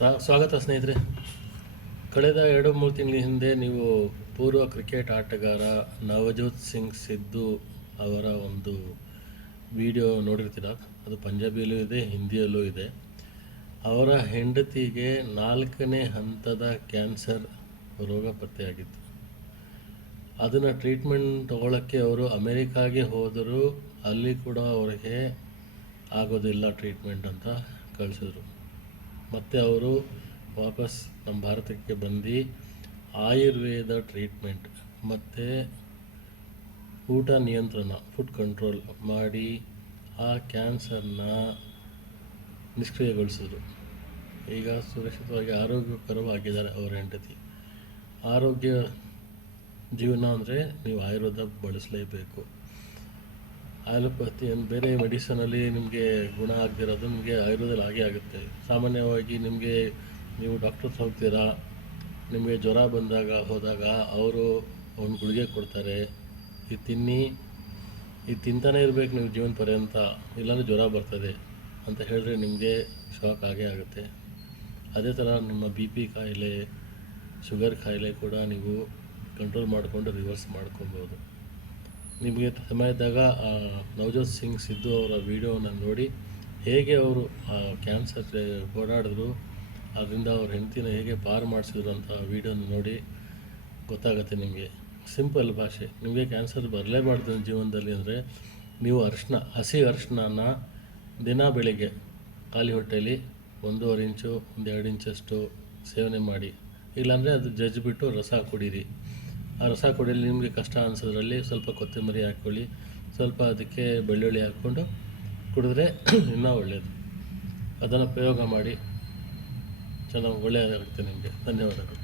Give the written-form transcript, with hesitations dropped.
ಸ್ವಾಗತ ಸ್ನೇಹಿತರೆ. ಕಳೆದ 2-3 ತಿಂಗಳ ಹಿಂದೆ ನೀವು ಪೂರ್ವ ಕ್ರಿಕೆಟ್ ಆಟಗಾರ ನವಜೋತ್ ಸಿಂಗ್ ಸಿದ್ದು ಅವರ ಒಂದು ವಿಡಿಯೋ ನೋಡಿರ್ತೀರ. ಅದು ಪಂಜಾಬಿಯಲ್ಲೂ ಇದೆ, ಹಿಂದಿಯಲ್ಲೂ ಇದೆ. ಅವರ ಹೆಂಡತಿಗೆ 4ನೇ ಹಂತದ ಕ್ಯಾನ್ಸರ್ ರೋಗ ಪತ್ತೆಯಾಗಿತ್ತು. ಅದನ್ನು ಟ್ರೀಟ್ಮೆಂಟ್ ತೊಗೊಳ್ಳೋಕ್ಕೆ ಅವರು ಅಮೇರಿಕಾಗೆ ಹೋದರೂ ಅಲ್ಲಿ ಕೂಡ ಅವರಿಗೆ ಆಗೋದಿಲ್ಲ ಟ್ರೀಟ್ಮೆಂಟ್ ಅಂತ ಕಳಿಸಿದ್ರು. ಮತ್ತು ಅವರು ವಾಪಸ್ ನಮ್ಮ ಭಾರತಕ್ಕೆ ಬಂದು ಆಯುರ್ವೇದ ಟ್ರೀಟ್ಮೆಂಟ್ ಮತ್ತು ಊಟ ನಿಯಂತ್ರಣ, ಫುಡ್ ಕಂಟ್ರೋಲ್ ಮಾಡಿ ಆ ಕ್ಯಾನ್ಸರ್ನ ನಿಷ್ಕ್ರಿಯಗೊಳಿಸಿದ್ರು. ಈಗ ಸುರಕ್ಷಿತವಾಗಿ ಆರೋಗ್ಯಕರವಾಗಿದ್ದಾರೆ ಅವರ ಹೆಂಡತಿ. ಆರೋಗ್ಯ ಜೀವನ ಅಂದರೆ ನೀವು ಆಯುರ್ವೇದ ಬಳಸಲೇಬೇಕು. ಆಲೋಪತಿ ಬೇರೆ ಮೆಡಿಸನಲ್ಲಿ ನಿಮಗೆ ಗುಣ ಆಗದಿರೋದು ನಿಮಗೆ ಆಯುರ್ವೇದದಲ್ಲಿ ಆಗೇ ಆಗುತ್ತೆ. ಸಾಮಾನ್ಯವಾಗಿ ನೀವು ಡಾಕ್ಟರ್ಸ್ ಹೋಗ್ತೀರಾ, ನಿಮಗೆ ಜ್ವರ ಹೋದಾಗ ಅವರು ಒಂದು ಗುಳಿಗೆ ಕೊಡ್ತಾರೆ, ಇದು ತಿನ್ನಿ, ಇದು ತಿಂತಾನೆ ಇರಬೇಕು ನೀವು ಜೀವನ ಪರ್ಯಂತ, ಇಲ್ಲಾಂದರೆ ಜ್ವರ ಬರ್ತದೆ ಅಂತ ಹೇಳಿದ್ರೆ ನಿಮಗೆ ಶಾಕ್ ಆಗೇ ಆಗುತ್ತೆ. ಅದೇ ಥರ ನಿಮ್ಮ BP ಕಾಯಿಲೆ, ಶುಗರ್ ಕಾಯಿಲೆ ಕೂಡ ನೀವು ಕಂಟ್ರೋಲ್ ಮಾಡಿಕೊಂಡು ರಿವರ್ಸ್ ಮಾಡ್ಕೊಬೋದು. ನಿಮಗೆ ಸಮಯ ಇದ್ದಾಗ ನವಜೋತ್ ಸಿಂಗ್ ಸಿದ್ದು ಅವರ ವಿಡಿಯೋನ ನೋಡಿ ಹೇಗೆ ಅವರು ಆ ಕ್ಯಾನ್ಸರ್ ಹೋರಾಡಿದ್ರು, ಅದರಿಂದ ಅವ್ರ ಹೆಂಡತಿನ ಹೇಗೆ ಪಾರು ಮಾಡಿಸಿದ್ರು ಅಂತ ವಿಡಿಯೋನ ನೋಡಿ ಗೊತ್ತಾಗುತ್ತೆ ನಿಮಗೆ. ಸಿಂಪಲ್ ಭಾಷೆ. ನಿಮಗೆ ಕ್ಯಾನ್ಸರ್ ಬರಲೇಬಾರ್ದು ಜೀವನದಲ್ಲಿ ಅಂದರೆ ನೀವು ಹಸಿ ಅರಿಶಿನ ದಿನ ಬೆಳಿಗ್ಗೆ ಖಾಲಿ ಹೊಟ್ಟೆಯಲ್ಲಿ 1.5 ಇಂಚು 1-2 ಇಂಚಷ್ಟು ಸೇವನೆ ಮಾಡಿ. ಇಲ್ಲಾಂದರೆ ಅದು ಜಜ್ಜಿಬಿಟ್ಟು ರಸ ಕುಡೀರಿ. ಆ ರಸ ಕುಡಿಯಲು ನಿಮಗೆ ಕಷ್ಟ ಅನಿಸೋದ್ರಲ್ಲಿ ಸ್ವಲ್ಪ ಕೊತ್ತಂಬರಿ ಹಾಕ್ಕೊಳ್ಳಿ, ಸ್ವಲ್ಪ ಅದಕ್ಕೆ ಬೆಳ್ಳುಳ್ಳಿ ಹಾಕ್ಕೊಂಡು ಕುಡಿದ್ರೆ ಇನ್ನೂ ಒಳ್ಳೆಯದು. ಅದನ್ನು ಪ್ರಯೋಗ ಮಾಡಿ, ಚೆನ್ನಾಗಿ ಒಳ್ಳೆಯದಾಗುತ್ತೆ ನಿಮಗೆ. ಧನ್ಯವಾದಗಳು.